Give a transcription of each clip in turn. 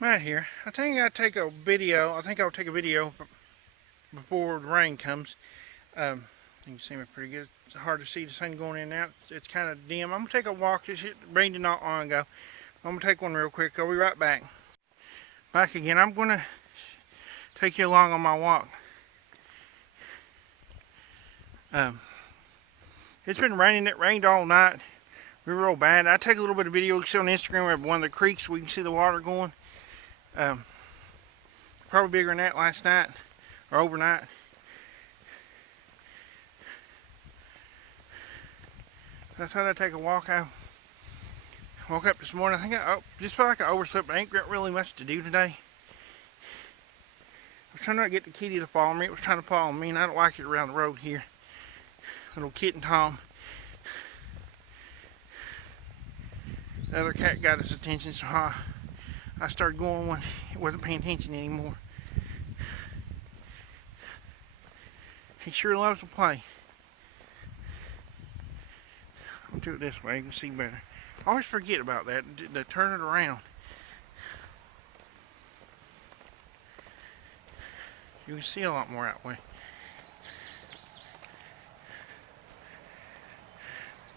Right here. I think I'll take a video. I think I'll take a video before the rain comes. You can see me pretty good. It's hard to see the sun going in and out. It's kind of dim. I'm going to take a walk. It rained not long ago. I'm going to take one real quick. I'll be right back. Back again. I'm going to take you along on my walk. It's been raining. It rained all night. Real bad. I take a little bit of video. You can see on Instagram of one of the creeks where you can see the water going. Probably bigger than that last night or overnight. I thought I'd take a walk. I woke up this morning. I think I just felt like I overslept. I ain't got really much to do today. I was trying not to get the kitty to follow me. It was trying to follow me, and I don't like it around the road here. Little kitten Tom. The other cat got his attention, so I started going when he wasn't paying attention anymore. He sure loves to play. I'll do it this way, you can see better. I always forget about that, to turn it around. You can see a lot more that way.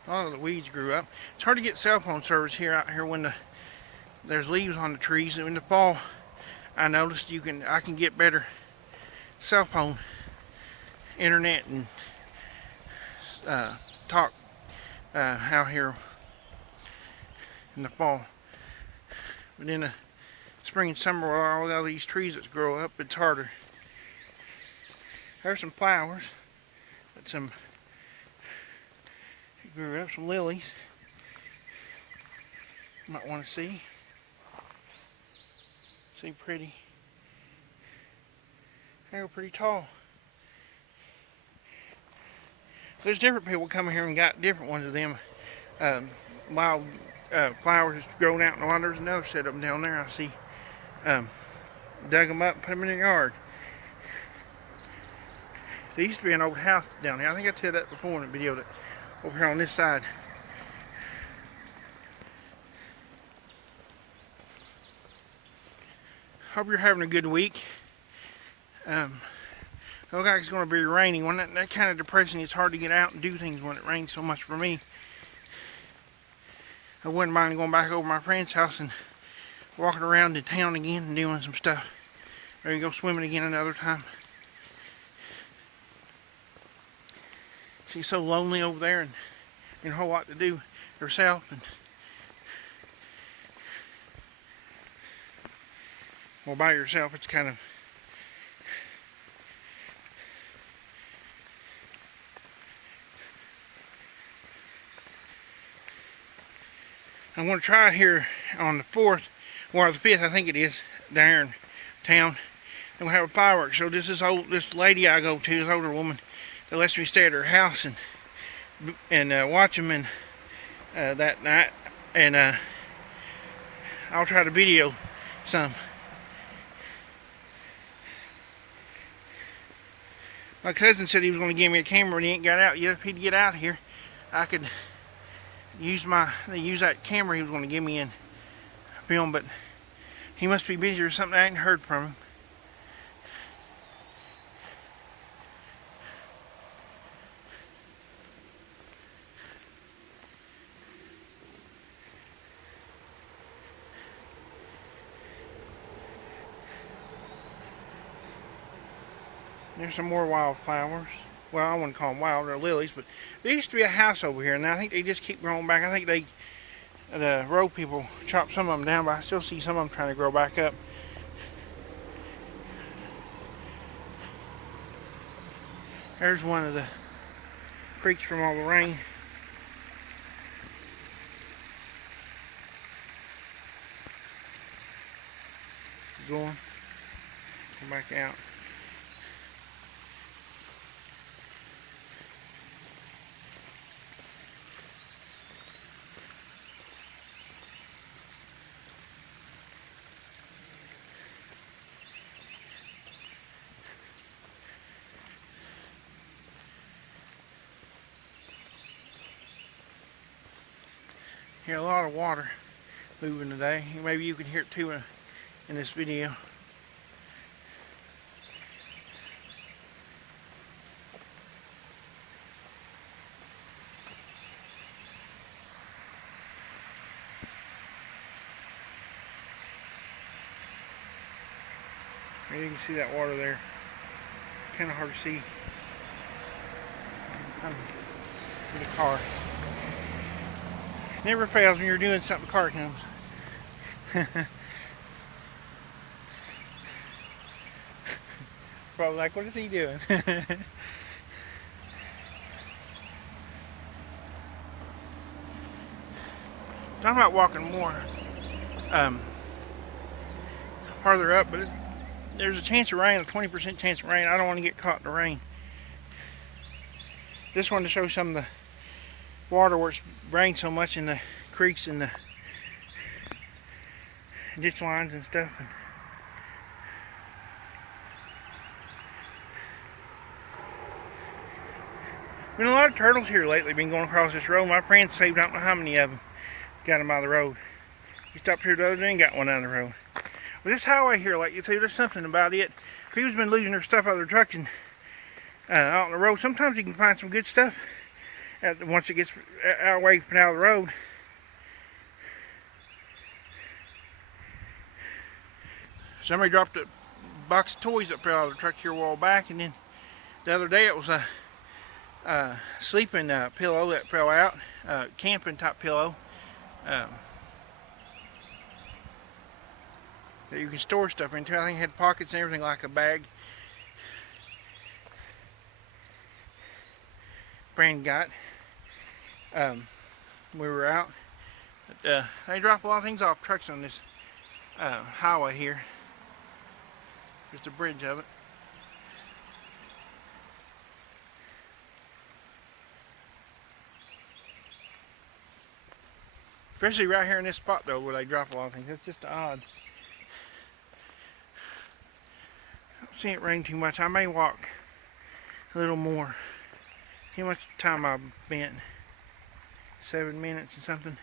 A lot of the weeds grew up. It's hard to get cell phone service out here when there's leaves on the trees. And in the fall, I noticed I can get better cell phone internet and talk out here in the fall. But in the spring and summer, with all these trees that grow up, it's harder. There's some flowers, but grew up, some lilies. You might want to see. See, pretty. They were pretty tall. There's different people coming here and got different ones of them wild flowers that's grown out in the water. There's another set of them down there I see. Dug them up and put them in the yard. There used to be an old house down here. I think I said that before in the video, that over here on this side. Hope you're having a good week. Looks like it's going to be raining. When that kind of depressing, it's hard to get out and do things when it rains so much for me. I wouldn't mind going back over my friend's house and walking around the town again and doing some stuff. Maybe go swimming again another time. She's so lonely over there and a whole lot to do herself. Well, by yourself, it's kind of I'm going to try here on the 4th, or the 5th, I think it is, down here in town. And we'll have a fireworks show. This lady I go to, this older woman, that lets me stay at her house and watch them that night. And I'll try to video some. My cousin said he was going to give me a camera, and he ain't got out yet. If he'd get out here, I could use that camera he was going to give me and film, but he must be busy or something. I ain't heard from him. There's some more wildflowers. Well, I wouldn't call them wild, they're lilies, but there used to be a house over here, and I think they just keep growing back. I think the road people chopped some of them down, but I still see some of them trying to grow back up. There's one of the creeks from all the rain. Go back out. Hear a lot of water moving today. Maybe you can hear it too in this video. You can see that water there. Kind of hard to see. I'm in the car. Never fails when you're doing something, the car comes. Probably like, what is he doing? Talking about walking more farther up, but there's a chance of rain, a 20% chance of rain. I don't want to get caught in the rain. Just wanted to show some of the water where it's rained so much in the creeks and the ditch lines and stuff. Been a lot of turtles here lately, been going across this road. My friend saved, I don't know how many of them, got them out of the road. He stopped here the other day and got one out of the road. But this highway here, like you see, there's something about it. People's been losing their stuff out of their trucks and out on the road. Sometimes you can find some good stuff once it gets away from out of the road. Somebody dropped a box of toys up there out of the truck here a while back, and then the other day it was a sleeping pillow that fell out, camping type pillow that you can store stuff into. I think it had pockets and everything, like a bag. Brandon got. We were out. But, they drop a lot of things off trucks on this highway here. There's a bridge of it. Especially right here in this spot though, where they drop a lot of things. It's just odd. I don't see it rain too much. I may walk a little more. See how much time I've spent. 7 minutes and something.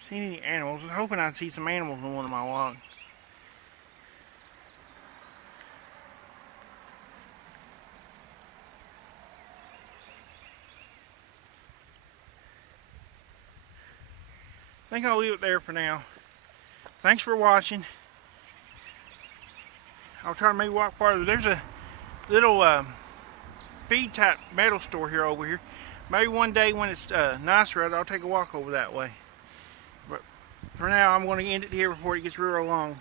Seen any animals? I was hoping I'd see some animals on one of my walks. I think I'll leave it there for now. Thanks for watching. I'll try to maybe walk farther. There's a little feed type metal store here over here. Maybe one day when it's nicer out, I'll take a walk over that way. But for now, I'm going to end it here before it gets real long.